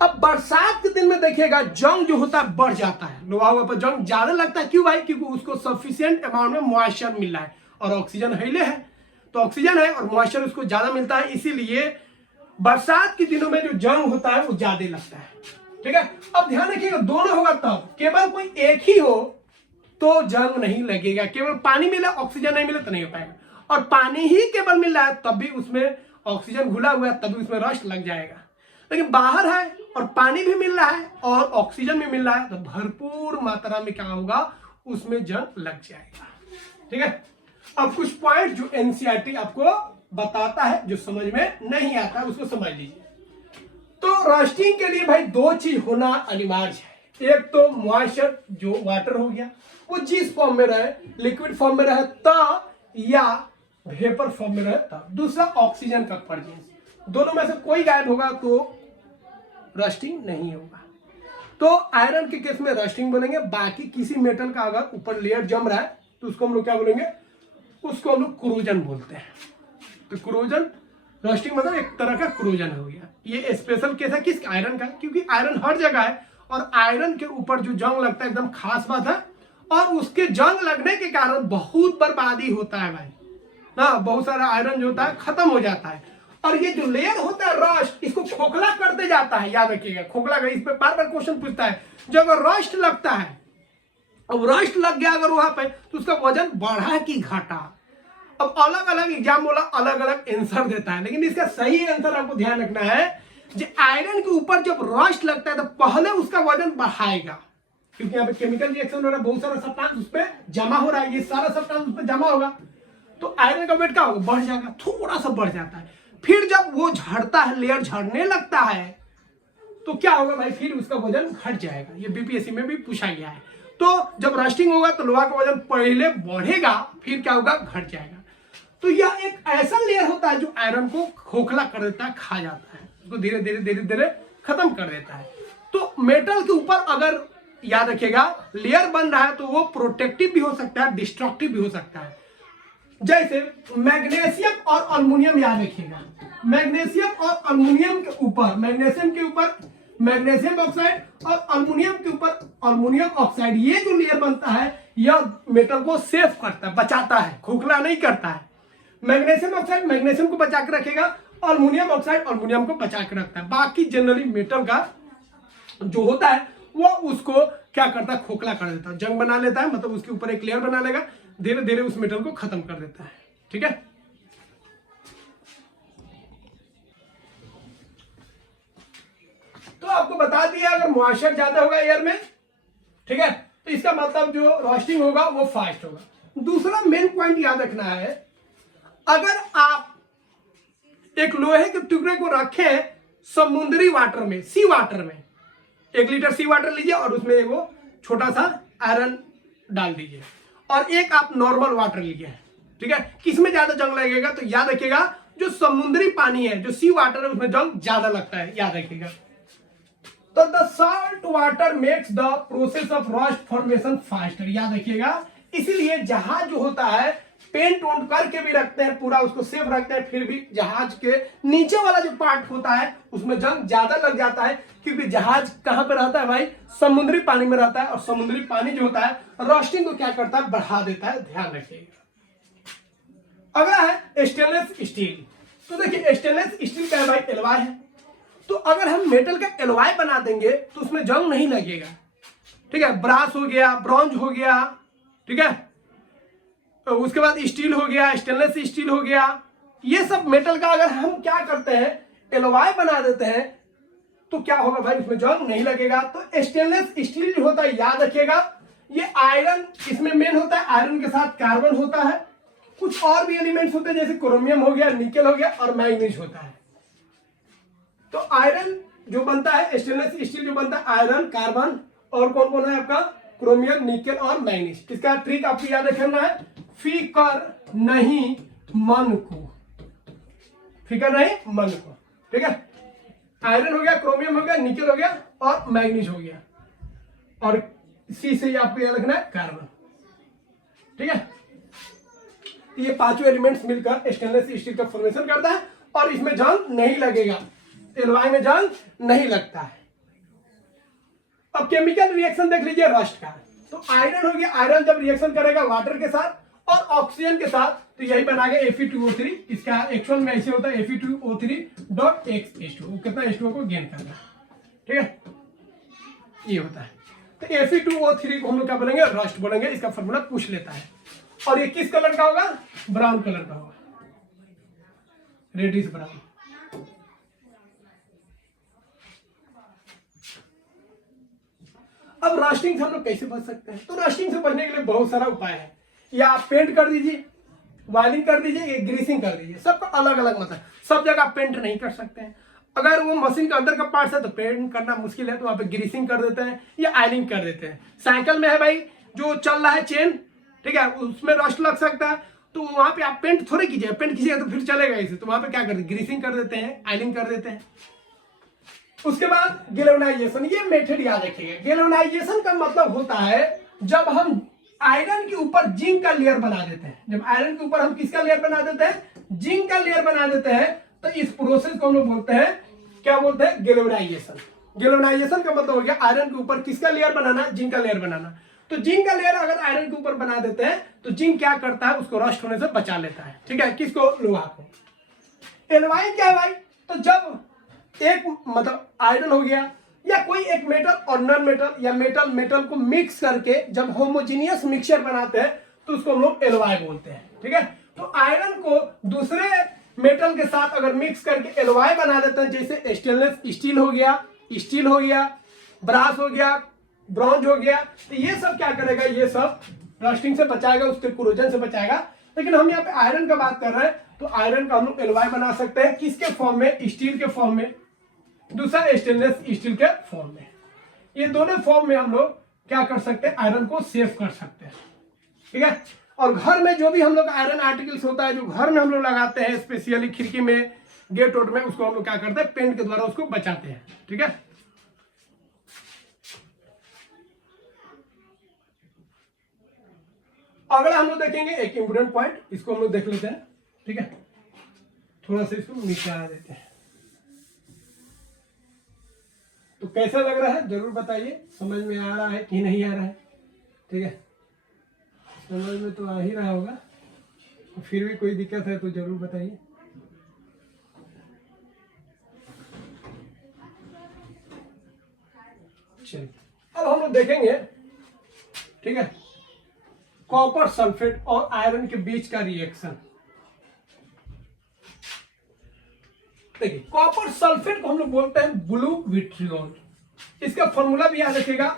अब बरसात के दिन में देखिएगा जंग जो होता है बढ़ जाता है, लोहा हुआ पर जंग ज्यादा लगता है। क्यों भाई? क्योंकि उसको सफिशिएंट अमाउंट में मॉइस्चर मिल रहा है और ऑक्सीजन हिले है, तो ऑक्सीजन है और मॉइस्चर उसको ज्यादा मिलता है, इसीलिए बरसात के दिनों में जो जंग होता है वो ज्यादा लगता है। ठीक है, अब ध्यान रखिएगा दोनों होगा तब, केवल कोई एक ही हो तो जंग नहीं लगेगा। केवल पानी मिला ऑक्सीजन नहीं मिले तो नहीं हो पाएगा, और पानी ही केवल मिल रहा है तब भी उसमें ऑक्सीजन घुला हुआ है, तब भी उसमें रस्ट लग जाएगा। लेकिन बाहर है और पानी भी मिल रहा है और ऑक्सीजन भी मिल रहा है, तो भरपूर मात्रा में क्या होगा, उसमें जंग लग जाएगा। ठीक है, अब कुछ पॉइंट जो एनसीईआरटी आपको बताता है जो समझ में नहीं आता है उसको समझ लीजिए। तो रस्टिंग के लिए भाई दो चीज होना अनिवार्य है, एक तो मॉइस्चर जो वाटर हो गया वो जिस फॉर्म में रहे, लिक्विड फॉर्म में रहे तब या वेपर फॉर्म में रहे तब, दूसरा ऑक्सीजन का प्रेजेंस, दोनों में से कोई गायब होगा तो रस्टिंग नहीं होगा। तो आयरन के केस में रस्टिंग बोलेंगे, बाकी किसी मेटल का अगर ऊपर लेयर जम रहा है तो उसको हम लोग क्या बोलेंगे, उसको हम लोग क्रोजन बोलते हैं। तो क्रोजन रस्टिंग मतलब एक तरह का क्रोजन हो गया। ये स्पेशल केस है किस आयरन का, क्योंकि आयरन हर जगह है और आयरन के ऊपर जो जंग लगता है एकदम खास बात है, और उसके जंग लगने के कारण बहुत बर्बादी होता है भाई ना, बहुत सारा आयरन जो होता है खत्म हो जाता है। और ये जो लेयर होता है रस्ट, इसको खोखला करते जाता है, याद रखिएगा खोखला कर, इस पे बार बार क्वेश्चन पूछता है, जब रस्ट लगता है, अब रस्ट लग गया अगर वहां पे तो उसका वजन बढ़ा कि घटा। अब अलग अलग एग्जाम वाला अलग अलग आंसर देता है, लेकिन इसका सही आंसर आपको ध्यान रखना है, जो आयरन के ऊपर जब रस्ट लगता है तो पहले उसका वजन बढ़ाएगा, क्योंकि यहाँ पे केमिकल रिएक्शन हो रहा है, बहुत सारा सब्सटेंस उस पर जमा हो रहा है, ये सारा सब्सटेंस उस पर जमा होगा तो आयरन का वेट क्या होगा, बढ़ जाएगा, थोड़ा सा बढ़ जाता है। फिर जब वो झड़ता है, लेयर झड़ने लगता है तो क्या होगा भाई, फिर उसका वजन घट जाएगा। ये बीपीएससी में भी पूछा गया है। तो जब रस्टिंग होगा तो लोहा का वजन पहले बढ़ेगा, फिर क्या होगा, घट जाएगा। तो यह एक ऐसा लेयर होता है जो आयरन को खोखला कर देता है, खा जाता है, उसको धीरे धीरे धीरे धीरे खत्म कर देता है। तो मेटल के ऊपर अगर याद रखिएगा लेयर बन रहा है तो वो प्रोटेक्टिव भी हो सकता है, डिस्ट्रक्टिव भी हो सकता है। जैसे मैग्नीशियम और अल्युमिनियम, याद रखिएगा मैग्नीशियम और अल्युमिनियम के ऊपर, मैग्नीशियम के ऊपर मैग्नीशियम ऑक्साइड और अल्युमिनियम के ऊपर अल्युमिनियम ऑक्साइड, ये जो लेयर बनता है यह मेटल को सेफ करता है, बचाता है, खोखला नहीं करता है। मैग्नीशियम ऑक्साइड मैग्नीशियम को बचा के रखेगा, अल्युमिनियम ऑक्साइड अल्युमिनियम को बचा के रखता है। बाकी जनरली मेटल का जो होता है वो उसको क्या करता है, खोखला कर देता है, जंग बना लेता है, मतलब उसके ऊपर एक लेयर बना लेगा, धीरे धीरे उस मेटल को खत्म कर देता है। ठीक है, तो आपको बता दिया अगर मॉइस्चर ज्यादा होगा एयर में, ठीक है, तो इसका मतलब जो रोस्टिंग होगा वो फास्ट होगा। दूसरा मेन पॉइंट याद रखना है, अगर आप एक लोहे के टुकड़े को रखें समुद्री वाटर में, सी वाटर में, 1 लीटर सी वाटर लीजिए और उसमें एगो छोटा सा आयरन डाल दीजिए, और एक आप नॉर्मल वाटर लीजिए, ठीक है, किसमें ज्यादा जंग लगेगा, तो याद रखिएगा जो समुद्री पानी है, जो सी वाटर है, उसमें जंग ज्यादा लगता है, याद रखिएगा। तो the salt water makes the process of rust formation faster, याद रखिएगा। इसीलिए जहाज जो होता है पेंट वेंट करके भी रखते हैं, पूरा उसको सेफ रखते हैं, फिर भी जहाज के नीचे वाला जो पार्ट होता है उसमें जंग ज्यादा लग जाता है, क्योंकि जहाज कहां पे रहता है भाई, समुद्री पानी में रहता है, और समुद्री पानी जो होता है रोस्टिंग को क्या करता है, बढ़ा देता है, ध्यान रखिएगा। अगला है स्टेनलेस स्टील। तो देखिए स्टेनलेस स्टील का भाई एलॉय है, तो अगर हम मेटल का एलॉय बना देंगे तो उसमें जंग नहीं लगेगा, ठीक है, ब्रास हो गया, ब्रॉन्ज हो गया, ठीक है, तो उसके बाद स्टील हो गया, स्टेनलेस स्टील हो गया, ये सब मेटल का अगर हम क्या करते हैं एलॉय बना देते हैं तो क्या होगा भाई, उसमें जंग नहीं लगेगा। तो स्टेनलेस स्टील जो होता है याद रखिएगा, ये आयरन इसमें मेन होता है, आयरन के साथ कार्बन होता है, कुछ और भी एलिमेंट्स होते हैं जैसे क्रोमियम हो गया, निकेल हो गया और मैग्नीज होता है। तो आयरन जो बनता है, स्टेनलेस स्टील जो बनता है, आयरन, कार्बन और कौन कौन है आपका, क्रोमियम, निकेल और मैग्नीज। इसका ट्रिक आपको याद रखना है, फिकर नहीं मन को, फिकर नहीं मन को, ठीक है। आयरन हो गया, क्रोमियम हो गया, निकेल हो गया और मैग्नीज हो गया, और सी से आपको याद रखना है कार्बन, ठीक है। ये पांचों एलिमेंट्स मिलकर स्टेनलेस स्टील का फॉर्मेशन करता है, और इसमें जंग नहीं लगेगा, एलॉय में जंग नहीं लगता है। अब केमिकल रिएक्शन देख लीजिए रस्ट का। तो आयरन हो गया, आयरन जब रिएक्शन करेगा वाटर के साथ और ऑक्सीजन के साथ तो यही बनाएगा Fe2O3। इसका एक्चुअल में ऐसे होता है Fe2O3.X H2O, कितना H2O को गेन करना है, ठीक है, ये होता है। तो Fe2O3 को हम लोग क्या बोलेंगे, रस्ट बोलेंगे। इसका फॉर्मूला पूछ लेता है। और ये किस कलर का होगा, ब्राउन कलर का होगा, रेडिश ब्राउन। अब रस्टिंग से हम लोग कैसे बच सकते हैं? तो रस्टिंग से बचने के लिए बहुत सारा उपाय है। या आप पेंट कर दीजिए, वायरिंग कर दीजिए, या ग्रीसिंग कर दीजिए, सबका अलग अलग मतलब। सब जगह आप पेंट नहीं कर सकते हैं। अगर वो मशीन के अंदर का पार्ट है तो पेंट करना मुश्किल है, तो वहां पे ग्रीसिंग कर देते हैं या आयरिंग कर देते हैं। साइकिल में है भाई, जो चल रहा है चेन, ठीक है, उसमें रस्ट लग सकता है, तो वहां पे आप पेंट थोड़े कीजिए, पेंट कीजिएगा तो फिर चलेगा इसे। तो वहां पे क्या करते हैं, ग्रीसिंग कर देते हैं, आयरिंग कर देते हैं। उसके बाद गैल्वेनाइजेशन, ये मेथड याद रखिएगा। गैल्वेनाइजेशन का मतलब होता है जब हम आयरन के ऊपर जिंक का लेयर बना देते हैं। जब आयरन के ऊपर हम किसका लेयर बना देते हैं, जिंक का लेयर बना देते हैं, तो इस प्रोसेस को हम लोग बोलते हैं, क्या बोलते हैं, गैल्वेनाइजेशन। गैल्वेनाइजेशन का मतलब हो गया आयरन के ऊपर किसका लेयर बनाना, जिंक का लेयर बनाना। तो जिंक का लेयर अगर आयरन के ऊपर बना देते हैं तो जिंक क्या करता है, उसको रस्ट होने से बचा लेता है, ठीक है, किसको, लोहा को। एल्वाइन क्या है भाई, तो जब एक मतलब आयरन हो गया या कोई एक मेटल और नॉन मेटल या मेटल मेटल को मिक्स करके जब होमोजीनियस मिक्सचर बनाते हैं तो उसको हम लोग एलॉय बोलते हैं, ठीक है। तो आयरन को दूसरे मेटल के साथ अगर मिक्स करके एलॉय बना देते हैं, जैसे स्टेनलेस स्टील हो गया, ब्रास हो गया, ब्रॉन्ज हो गया, तो ये सब क्या करेगा, ये सब रस्टिंग से बचाएगा, उसके कोरोजन से बचाएगा। लेकिन हम यहाँ पे आयरन का बात कर रहे हैं, तो आयरन का हम लोग एलॉय बना सकते हैं, किसके फॉर्म में, स्टील के फॉर्म में, दूसरा स्टेनलेस स्टील के फॉर्म में। ये दोनों फॉर्म में हम लोग क्या कर सकते हैं, आयरन को सेव कर सकते हैं, ठीक है। और घर में जो भी हम लोग आयरन आर्टिकल्स होता है, जो घर में हम लोग लगाते हैं, स्पेशली खिड़की में, गेट वोट में, उसको हम लोग क्या करते हैं, पेंट के द्वारा उसको बचाते हैं, ठीक है। अगला हम लोग देखेंगे एक इंपोर्टेंट पॉइंट, इसको हम लोग देख लेते हैं, ठीक है। थोड़ा सा इसको नीचे आ देते हैं। तो कैसा लग रहा है जरूर बताइए, समझ में आ रहा है कि नहीं आ रहा है, ठीक है। समझ में तो आ ही रहा होगा, फिर भी कोई दिक्कत है तो जरूर बताइए। चलिए अब हम लोग देखेंगे, ठीक है, कॉपर सल्फेट और आयरन के बीच का रिएक्शन। देखिए कॉपर सल्फेट को हम लोग बोलते हैं ब्लू विट्रियोल। इसका फॉर्मूला भी याद रखिएगा,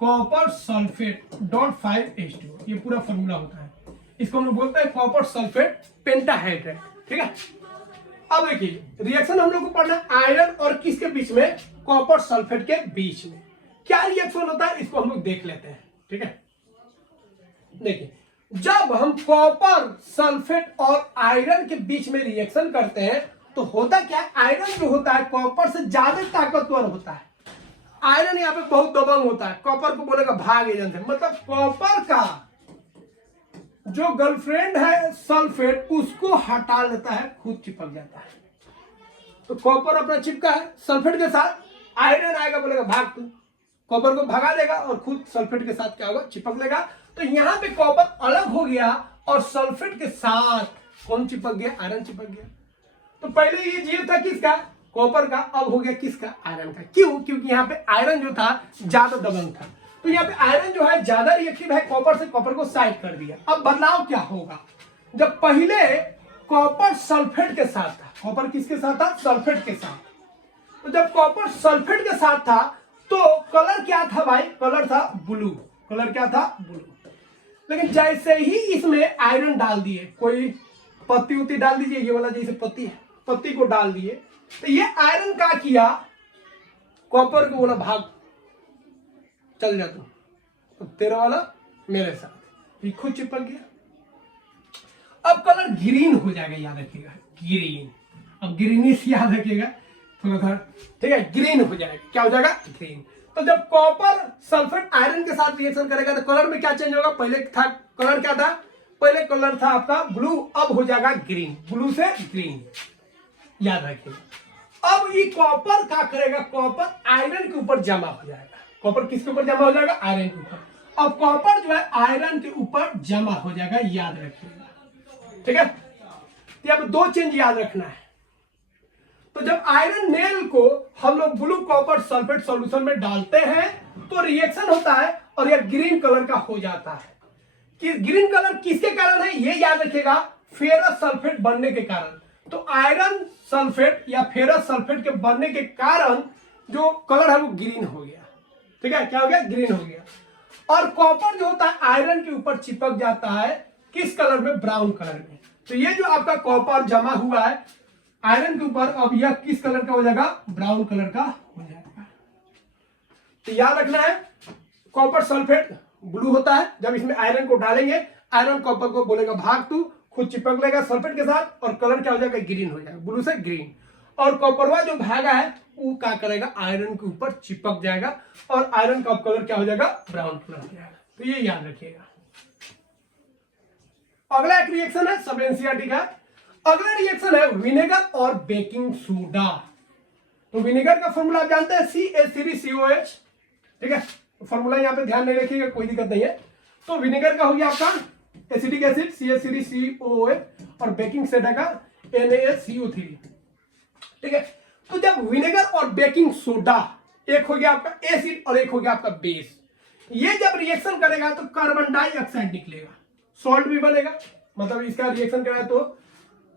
कॉपर सल्फेट .5H2, ये पूरा फॉर्मूला होता है। इसको हम लोग बोलते हैं कॉपर सल्फेट पेंटाहाइड्रेट, ठीक है। अब देखिए रिएक्शन हम लोग को पढ़ना आयरन और किसके बीच में, कॉपर सल्फेट के बीच में क्या रिएक्शन होता है, इसको हम लोग देख लेते हैं, ठीक है। देखिए जब हम कॉपर सल्फेट और आयरन के बीच में रिएक्शन करते हैं तो होता क्या है, आयरन जो होता है कॉपर से ज्यादा ताकतवर होता है। आयरन यहाँ पे बहुत दबंग होता है, कॉपर को बोलेगा भाग एजेंट है, मतलब कॉपर का जो गर्लफ्रेंड है सल्फेट उसको हटा लेता है, खुद चिपक जाता है। तो कॉपर अपना चिपका है सल्फेट के साथ, आयरन आएगा बोलेगा भाग, तू कॉपर को भगा देगा और खुद सल्फेट के साथ क्या होगा, चिपक लेगा। तो यहाँ पे कॉपर अलग हो गया और सल्फेट के साथ कौन चिपक गया, आयरन चिपक गया। तो पहले ये जीव था किसका, कॉपर का, अब हो गया किसका, आयरन का। क्यों, क्योंकि यहाँ पे आयरन जो था ज्यादा दबंग था, तो यहाँ पे आयरन जो है ज्यादा रिएक्टिव है कॉपर से, कॉपर को साइड कर दिया। अब बदलाव क्या होगा, जब पहले कॉपर सल्फेट के साथ था, कॉपर किसके साथ था, सल्फेट के साथ। तो जब कॉपर सल्फेट के साथ था तो कलर क्या था भाई, कलर था ब्लू, कलर क्या था, ब्लू। लेकिन जैसे ही इसमें आयरन डाल दिए, कोई पत्ती उत्ती डाल दीजिए, ये वाला जैसे पत्ती है, पत्ती को डाल दिए, तो ये आयरन क्या किया, कॉपर को बोला भाग, चल जा तू, तो तेरा वाला मेरे साथ, ये खुद चिपक गया। अब कलर ग्रीन हो जाएगा, याद रखिएगा ग्रीन, अब ग्रीनिश याद रखिएगा थोड़ा सा, ठीक है, ग्रीन हो जाएगा, क्या हो जाएगा, ग्रीन। तो जब कॉपर सल्फेट आयरन के साथ रिएक्शन करेगा तो कलर में क्या चेंज होगा, पहले था कलर क्या था, पहले कलर था आपका ब्लू, अब हो जाएगा ग्रीन, ब्लू से ग्रीन, याद रखिएगा। अब ये कॉपर क्या करेगा, कॉपर आयरन के ऊपर जमा हो जाएगा, कॉपर किसके ऊपर जमा हो जाएगा? आयरन के ऊपर। अब कॉपर जो है आयरन के ऊपर जमा हो जाएगा, याद रखिएगा, ठीक है। तो अब दो चेंज याद रखना है। तो जब आयरन नेल को हम लोग ब्लू कॉपर सल्फेट सॉल्यूशन में डालते हैं तो रिएक्शन होता है और यह ग्रीन कलर का हो जाता है। कि ग्रीन कलर किसके कारण है ये याद रखिएगा, फेरस सल्फेट बनने के कारण। तो आयरन सल्फेट या फेरस सल्फेट के बनने के कारण जो कलर है वो ग्रीन हो गया, ठीक है। क्या हो गया? ग्रीन हो गया। और कॉपर जो होता है आयरन के ऊपर चिपक जाता है, किस कलर में? ब्राउन कलर में। तो ये जो आपका कॉपर जमा हुआ है आयरन के ऊपर, अब यह किस कलर का हो जाएगा? ब्राउन कलर का हो जाएगा। तो याद रखना है कॉपर सल्फेट ब्लू होता है, जब इसमें आयरन को डालेंगे आयरन कॉपर को बोलेगा भाग तू, खुद चिपक लेगा सल्फेट के साथ और कलर क्या हो जाएगा? ग्रीन हो जाएगा, ब्लू से ग्रीन। और कॉपरवा जो भागा है वो क्या करेगा? आयरन के ऊपर चिपक जाएगा और आयरन का कलर क्या हो जाएगा? ब्राउन कलर हो जाएगा। तो ये याद रखिएगा। अगला एक रिएक्शन है सब एनसीईआरटी का। अगला रिएक्शन है विनेगर और बेकिंग सोडा। तो विनेगर का फॉर्मूला आप जानते हैं CH3COH, ठीक है। फॉर्मूला यहाँ पे ध्यान नहीं रखिएगा, कोई दिक्कत नहीं है। तो विनेगर का हो गया आपका एसिटिक एसिड CH3COOH और बेकिंग सोडा का NaCO3, ठीक है। तो जब विनेगर और बेकिंग सोडा, एक हो गया आपका एसिड और एक हो गया आपका बेस, ये जब रिएक्शन करेगा तो कार्बन डाइऑक्साइड निकलेगा, सॉल्ट भी बनेगा, मतलब इसका रिएक्शन कराए तो,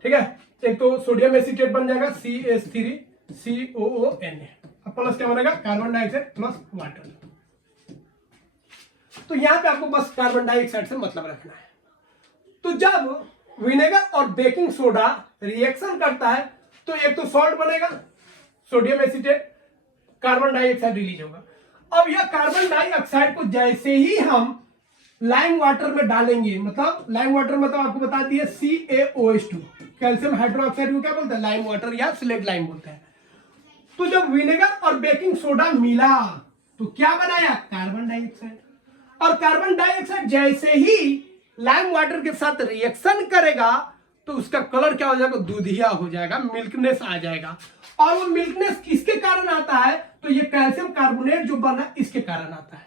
ठीक है। एक तो सोडियम एसीटेट बन जाएगा CH3COONA, अब प्लस क्या बनेगा? Carbon dioxide plus water. तो यहां पे आपको बस कार्बन डाइऑक्साइड से मतलब रखना है। तो जब विनेगर और बेकिंग सोडा रिएक्शन करता है तो एक तो सॉल्ट बनेगा sodium acetate, carbon dioxide release होगा। अब यह कार्बन डाइऑक्साइड को जैसे ही हम लाइम वाटर में डालेंगे, मतलब लाइम वाटर मतलब आपको बता दिए CaOH2, कैल्शियम हाइड्रोक्साइड को क्या बोलते हैं? लाइम वाटर या स्लेट लाइम बोलते हैं। तो जब विनेगर और बेकिंग सोडा मिला तो क्या बनाया? Carbon dioxide. और कार्बन डाइऑक्साइड जैसे ही लाइम वाटर के साथ रिएक्शन करेगा तो उसका कलर क्या हो जाएगा? दूधिया हो जाएगा, मिल्कनेस आ जाएगा। और वो मिल्कनेस किसके कारण आता है? तो ये कैल्शियम कार्बोनेट जो बना इसके कारण आता है।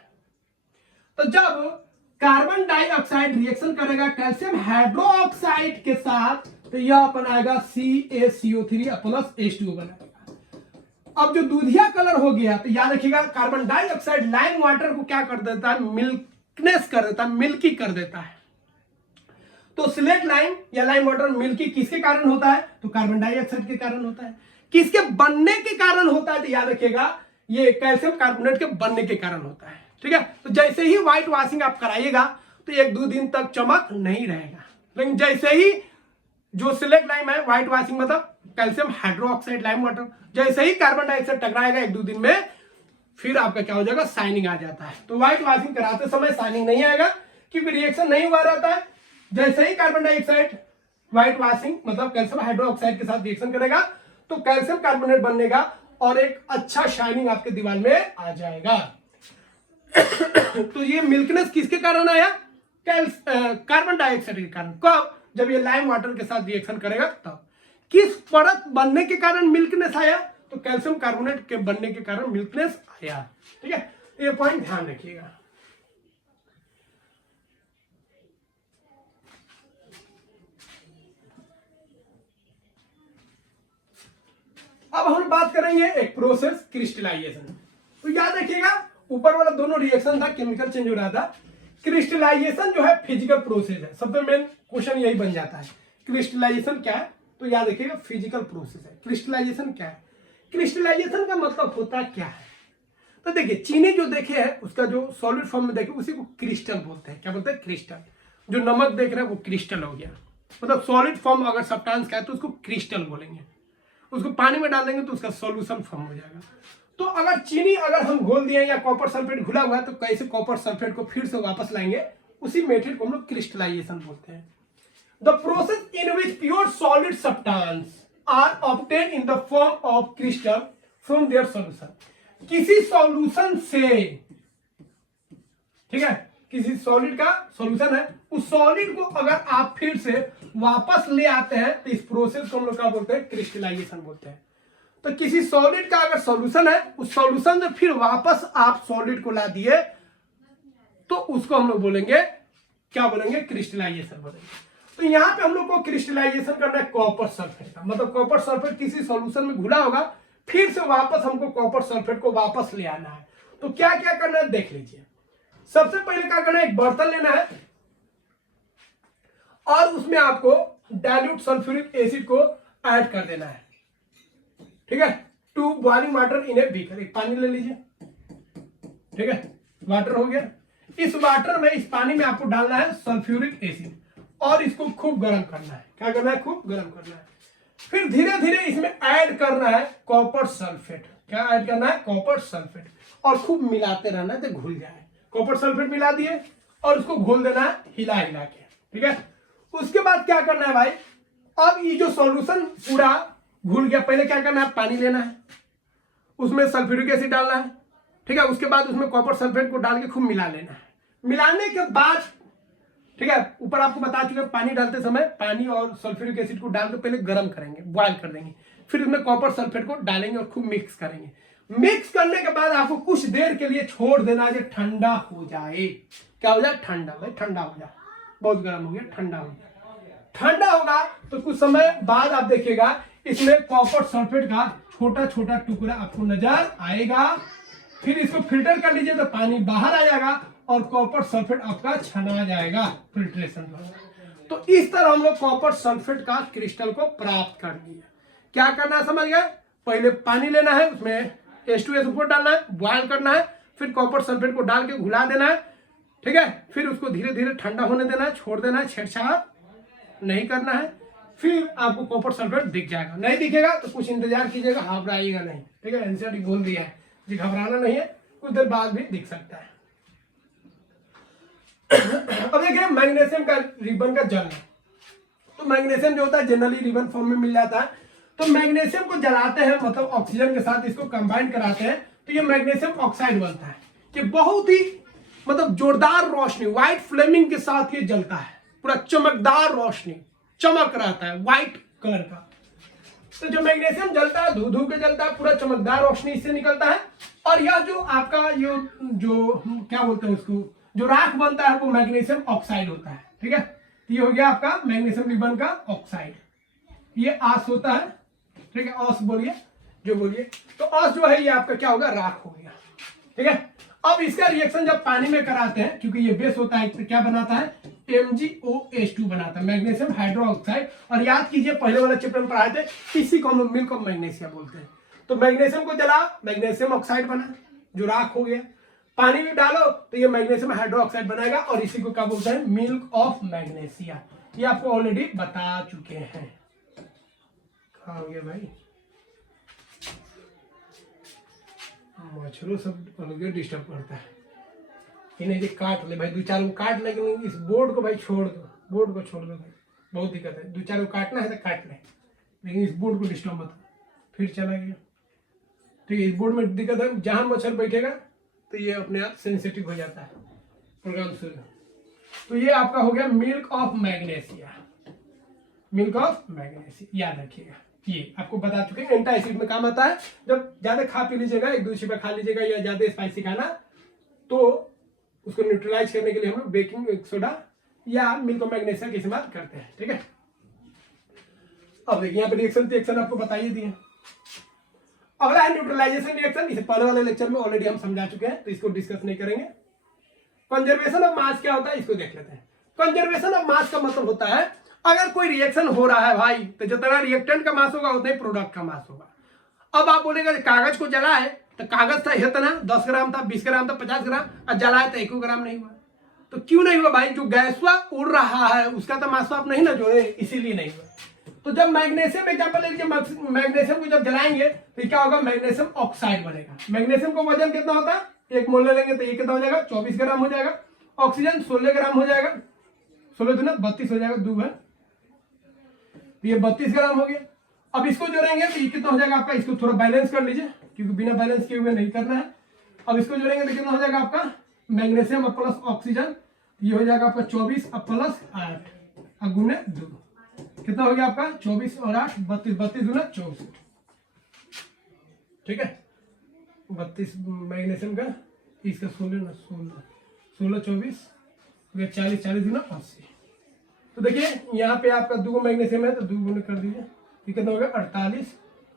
तो जब कार्बन डाइऑक्साइड रिएक्शन करेगा कैल्शियम हाइड्रोक्साइड के साथ तो यह बनाएगा CaCO3 प्लस H2O बनाएगा। अब जो दूधिया कलर हो गया तो याद रखिएगा कार्बन डाइऑक्साइड लाइम वाटर को क्या कर देता है? मिल्कनेस कर देता है, मिल्की कर देता है। तो स्लेट लाइम या लाइम वाटर मिल्की किसके कारण होता है? तो कार्बन डाइऑक्साइड के कारण होता है। किसके बनने के कारण होता है? तो याद रखिएगा ये कैल्शियम कार्बोनेट के बनने के कारण होता है, ठीक है। तो जैसे ही व्हाइट वॉशिंग आप कराइएगा तो 1-2 दिन तक चमक नहीं रहेगा, लेकिन जैसे ही जो स्लेट लाइम है व्हाइट वॉशिंग मतलब कैल्शियम हाइड्रोक्साइड लाइम वाटर, जैसे ही कार्बन डाइऑक्साइड टकराएगा 1-2 दिन में फिर आपका क्या हो जाएगा? शाइनिंग आ जाता है। तो व्हाइट वॉशिंग कराते समय शाइनिंग नहीं आएगा क्योंकि रिएक्शन नहीं हुआ रहता है। जैसे ही कार्बन डाइऑक्साइड व्हाइट वॉशिंग मतलब कैल्शियम हाइड्रोक्साइड के साथ रिएक्शन करेगा तो कैल्शियम कार्बोनेट बनेगा और एक अच्छा शाइनिंग आपके दीवार में आ जाएगा। तो ये मिल्कनेस किसके कारण आया? कार्बन डाइऑक्साइड के कारण। कब? जब ये लाइम वाटर के साथ रिएक्शन करेगा तब। किस परत बनने के कारण मिल्कनेस आया? तो कैल्शियम कार्बोनेट के बनने के कारण मिल्कनेस आया, ठीक है। ये पॉइंट ध्यान रखिएगा। अब हम बात करेंगे एक प्रोसेस क्रिस्टलाइजेशन। तो याद रखिएगा ऊपर वाला दोनों रिएक्शन था, केमिकल चेंज हो रहा था। क्रिस्टलाइजेशन जो है फिजिकल प्रोसेस है, सबसे मेन क्वेश्चन यही बन जाता है क्रिस्टलाइजेशन क्या है? तो याद रखिएगा फिजिकल प्रोसेस है। क्रिस्टलाइजेशन क्या है? क्रिस्टलाइजेशन का मतलब होता क्या है? तो देखिए चीनी जो देखे है उसका जो सॉलिड फॉर्म में देखे उसी को क्रिस्टल बोलते हैं। क्या बोलते हैं? क्रिस्टल। जो नमक देख रहे हैं वो क्रिस्टल हो गया, मतलब सॉलिड फॉर्म अगर सब्सटेंस का है तो उसको क्रिस्टल बोलेंगे। उसको पानी में डाल देंगे तो उसका सॉल्यूशन फॉर्म हो जाएगा। तो अगर चीनी अगर हम घोल दिए या कॉपर सल्फेट घुला हुआ है तो कैसे कॉपर सल्फेट को फिर से वापस लाएंगे, उसी मेथड को हम लोग क्रिस्टलाइजेशन बोलते हैं। The process in which pure solid substance are obtain in the form of crystal from their solution. किसी सॉल्यूशन से, ठीक है, किसी सॉलिड का सॉल्यूशन है, उस सॉलिड को अगर आप फिर से वापस ले आते हैं तो इस प्रोसेस को हम लोग क्या बोलते हैं? क्रिस्टलाइजेशन बोलते हैं। तो किसी सॉलिड का अगर सॉल्यूशन है, उस सॉल्यूशन से फिर वापस आप सॉलिड को ला दिए, तो उसको हम लोग बोलेंगे, क्या बोलेंगे, क्रिस्टलाइजेशन बोलेंगे। तो यहाँ पे हम लोग को क्रिस्टलाइजेशन करना है कॉपर सल्फेट का, मतलब कॉपर सल्फेट किसी सॉल्यूशन में घुला होगा, फिर से वापस हमको कॉपर सल्फेट को वापस ले आना है। तो क्या क्या करना है देख लीजिए। सबसे पहले क्या करना है, एक बर्तन लेना है और उसमें आपको डाइल्यूट सल्फ्यूरिक एसिड को ऐड कर देना है, ठीक है। 2 boiling water in a beaker, एक पानी ले लीजिए, ठीक है, वाटर हो गया। इस वाटर में, इस पानी में आपको डालना है सल्फ्यूरिक एसिड और इसको खूब गर्म करना है। क्या करना है, खूब गर्म करना है। फिर धीरे धीरे इसमें ऐड करना है कॉपर सल्फेट। क्या ऐड करना है, कॉपर सल्फेट, और खूब मिलाते रहना है तो घुल जाए। कॉपर सल्फेट मिला दिए और उसको घोल देना है हिला हिला के, ठीक है। उसके बाद क्या करना है भाई, अब ये जो सॉल्यूशन पूरा घुल गया, पहले क्या करना है, पानी लेना है, उसमें सल्फ्यूरिक एसिड डालना है, ठीक है। उसके बाद उसमें कॉपर सल्फेट को डाल के खूब मिला लेना है। मिलाने के बाद, ठीक है, ऊपर आपको बता चुके पानी डालते समय पानी और सल्फ्यूरिक एसिड को डाल के पहले गर्म करेंगे, बॉयल कर देंगे, फिर उसमें कॉपर सल्फेट को डालेंगे और खूब मिक्स करेंगे। मिक्स करने के बाद आपको कुछ देर के लिए छोड़ देना है, ठंडा हो जाए। क्या हो जाए, ठंडा, भाई ठंडा हो जाए, बहुत गर्म हो गया, ठंडा हो गया। ठंडा होगा तो कुछ समय बाद आप देखिएगा इसमें कॉपर सल्फेट का छोटा छोटा टुकड़ा आपको नजर आएगा। फिर इसको फिल्टर कर लीजिए तो पानी बाहर आ जाएगा और कॉपर सल्फेट आपका छना जाएगा फिल्ट्रेशन में। तो इस तरह हम लोग कॉपर सल्फेट का क्रिस्टल को प्राप्त कर लिए। क्या करना है समझ गए, पहले पानी लेना है, उसमें H2SO4 डालना है, बॉयल करना है, फिर कॉपर सल्फेट को डाल के घुला देना है, ठीक है। फिर उसको धीरे धीरे ठंडा होने देना है, छोड़ देना है, छेड़छाड़ नहीं करना है। फिर आपको कॉपर सल्फेट दिख जाएगा। नहीं दिखेगा तो कुछ इंतजार कीजिएगा, घबराइएगा नहीं, ठीक है। एनसीईआरटी बोल दिया है कि घबराना नहीं है, कुछ देर बाद भी दिख सकता है। अब देखिए मैग्नीशियम का रिबन का जलना, तो मैग्नीशियम जो होता है जनरली रिबन फॉर्म में मिल जाता है। तो मैग्नीशियम को जलाते हैं, मतलब ऑक्सीजन के साथ इसको कंबाइन कराते हैं, तो ये मैग्नीशियम ऑक्साइड बनता है। कि बहुत ही मतलब जोरदार रोशनी, व्हाइट फ्लेमिंग के साथ ये जलता है, पूरा चमकदार रोशनी, चमक रहता है व्हाइट कलर का। तो जो मैग्नीशियम जलता है, धू धू के जलता है, पूरा चमकदार रोशनी इससे निकलता है। और यह जो आपका ये जो क्या बोलते हैं उसको, जो राख बनता है, वो मैग्नीशियम ऑक्साइड होता है, ठीक है। ये हो गया आपका मैग्नीशियम रिबन का ऑक्साइड। ये आस होता है, ठीक है, औस बोलिए जो बोलिए। तो औस जो है ये आपका क्या होगा, राख हो गया, ठीक है। अब इसका रिएक्शन जब पानी में कराते हैं, क्योंकि ये बेस होता है, तो क्या बनाता है, MgOH2 बनाता है, मैग्नीशियम हाइड्रोक्साइड। और याद कीजिए पहले वाला चैप्टर में पढ़ाए थे, इसी को हम मिल्क ऑफ मैग्नीशियम बोलते हैं। तो मैग्नीशियम को जला, मैग्नीशियम ऑक्साइड बना, जो राख हो गया। पानी में डालो तो ये मैग्नीशियम हाइड्रोक्साइड बनाएगा, और इसी को क्या बोलते हैं, मिल्क ऑफ मैग्नीशिया। ये आपको ऑलरेडी बता चुके हैं। कहाँ हो गया भाई, मच्छरों सब अलग डिस्टर्ब करता है। इन्हें काट ले भाई, 2-4 को काट, लेकिन इस बोर्ड को भाई छोड़ दो, बोर्ड को छोड़ दो भाई, बहुत दिक्कत है। 2-4 को काटना है तो काट ले, लेकिन इस बोर्ड को डिस्टर्ब मत। फिर चला गया, ठीक है। इस बोर्ड में दिक्कत है, जहां मच्छर बैठेगा तो ये अपने आप सेंसिटिव हो जाता है प्रोग्राम शुरू। तो ये आपका हो गया milk of magnesia, milk of magnesia, याद रखिएगा। ये आपको बता चुके हैं, एंटी एसिड में काम आता है। जब ज्यादा खा पी लीजिएगा, 1-2 छिपा खा लीजिएगा, या ज्यादा स्पाइसी खाना, तो उसको न्यूट्रलाइज करने के लिए हम लोग बेकिंग सोडा या मिल्क ऑफ मैग्नीशिया का इस्तेमाल करते हैं, ठीक है। अब देखिए यहाँ पे रिएक्शन आपको बताइए दिए। अगला है न्यूट्रलाइजेशन रिएक्शन। इसे पहले वाले लेक्चर में ऑलरेडी हम समझा चुके हैं, तो इसको डिस्कस नहीं करेंगे। कंजर्वेशन ऑफ मास क्या होता है, इसको देख लेते हैं। कंजर्वेशन ऑफ मास का मतलब होता है, अगर कोई रिएक्शन हो रहा है भाई, तो जितना रिएक्टेंट का मास होगा उतना ही प्रोडक्ट का मास होगा। अब आप बोलेगा कागज को जला है, तो कागज था इतना 10 ग्राम था, 20 ग्राम था, 50 ग्राम, और जलाए तो 1 ग्राम नहीं हुआ। तो क्यों नहीं हुआ भाई, जो गैसवा उड़ रहा है उसका तो मास आप नहीं ना जोड़े, इसीलिए नहीं हुआ। तो जब मैग्नीशियम एग्जांपल ले लीजिए, मैग्नीशियम को जब जलाएंगे तो क्या होगा, मैग्नीशियम ऑक्साइड बनेगा। मैग्नीशियम का वजन कितना होता है, 1 मोल ले लेंगे तो ये कितना हो जाएगा, 24 ग्राम हो जाएगा। ऑक्सीजन 16 ग्राम हो जाएगा, 16 दूना 32 हो जाएगा, 2 है, तो ये 32 ग्राम हो गया। अब इसको जोड़ेंगे तो ये कितना हो जाएगा आपका, इसको थोड़ा बैलेंस कर लीजिए, क्योंकि बिना बैलेंस किए हुए नहीं करना है। अब इसको जोड़ेंगे तो कितना हो जाएगा आपका, मैग्नीशियम और प्लस ऑक्सीजन, ये हो जाएगा आपका 24 और प्लस 8 और गुने 2, कितना हो गया आपका 24 और 8 32, 32 दूना 64। ठीक है, 32 मैग्नीशियम का, इसका 16 24 40 40 गुना 80। तो देखिए यहाँ पे आपका 2 मैग्नीशियम है तो 2 गुना कर दीजिए, ये कितना हो गया 48,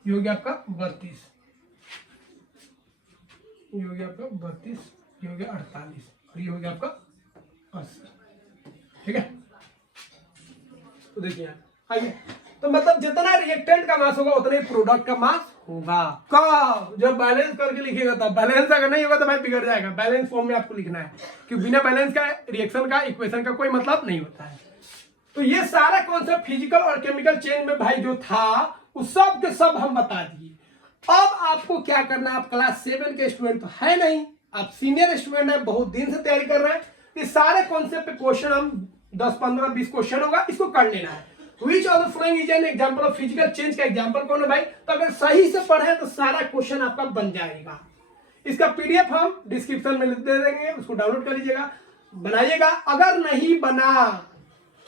ये हो गया आपका 32, ये हो गया आपका 32, ये हो गया 48 और ये हो गया आपका 80। ठीक है, तो देखिए आइए, तो मतलब जितना रिएक्टेंट का मास होगा उतना ही प्रोडक्ट का मास होगा। कब? जब बैलेंस करके लिखिएगा तब। बैलेंस अगर नहीं होगा तो भाई बिगड़ जाएगा। बैलेंस फॉर्म में आपको लिखना है, क्योंकि बिना बैलेंस का रिएक्शन का इक्वेशन का कोई मतलब नहीं होता है। तो ये सारा कॉन्सेप्ट फिजिकल और केमिकल चेंज में भाई जो था उस सब के सब हम बता दिए। अब आपको क्या करना है, आप क्लास 7 के स्टूडेंट तो है नहीं, आप सीनियर स्टूडेंट है, बहुत दिन से तैयारी कर रहे हैं। ये सारे कॉन्सेप्ट पे क्वेश्चन हम 10 15 20 क्वेश्चन होगा, इसको कर लेना है। Which of the following is an example of physical change का एग्जाम्पल कौन है भाई? तो अगर सही से पढ़े तो सारा क्वेश्चन आपका बन जाएगा। इसका पीडीएफ हम डिस्क्रिप्शन में दे देंगे, उसको डाउनलोड कर लीजिएगा, बनाइएगा। अगर नहीं बना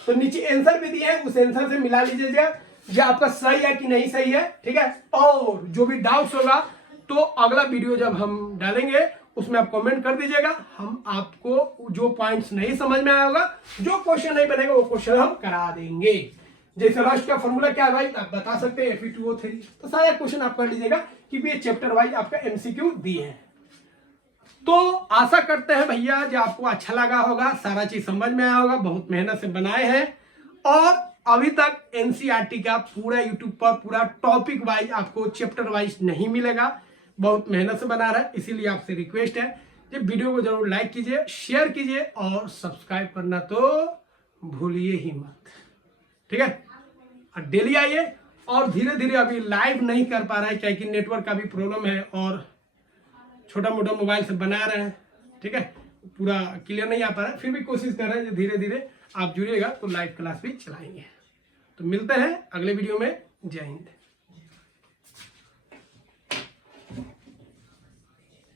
तो नीचे आंसर भी दिए हैं, उस आंसर से मिला लीजिएगा जो आपका सही है कि नहीं सही है। ठीक है, और जो भी डाउट्स होगा तो अगला वीडियो जब हम डालेंगे उसमें आप कमेंट कर दीजिएगा, हम आपको जो पॉइंट्स नहीं समझ में आया होगा, जो क्वेश्चन नहीं बनेगा वो क्वेश्चन हम करा देंगे। जैसे रस्ट का फॉर्मूला क्या है भाई, आप बता सकते हैं Fe2O3, तो सारा क्वेश्चन आप कर लीजिएगा क्योंकि ये चैप्टर वाइज आपका एमसीक्यू दिए हैं। तो आशा करते हैं भैया जो आपको अच्छा लगा होगा, सारा चीज समझ में आया होगा, बहुत मेहनत से बनाए हैं। और अभी तक एनसीईआरटी का पूरा यूट्यूब पर पूरा टॉपिक वाइज आपको चैप्टर वाइज नहीं मिलेगा, बहुत मेहनत से बना रहा है। इसीलिए आपसे रिक्वेस्ट है कि वीडियो को जरूर लाइक कीजिए, शेयर कीजिए और सब्सक्राइब करना तो भूलिए ही मत। ठीक है, और डेली आइए। और धीरे धीरे अभी लाइव नहीं कर पा रहा है क्योंकि नेटवर्क का भी प्रॉब्लम है और छोटा मोटा मोबाइल से बना रहे हैं। ठीक है, पूरा क्लियर नहीं आ पा रहा है, फिर भी कोशिश कर रहे हैं धीरे धीरे आप जुड़िएगा तो लाइव क्लास भी चलाएंगे। तो मिलते हैं अगले वीडियो में। जय हिंद।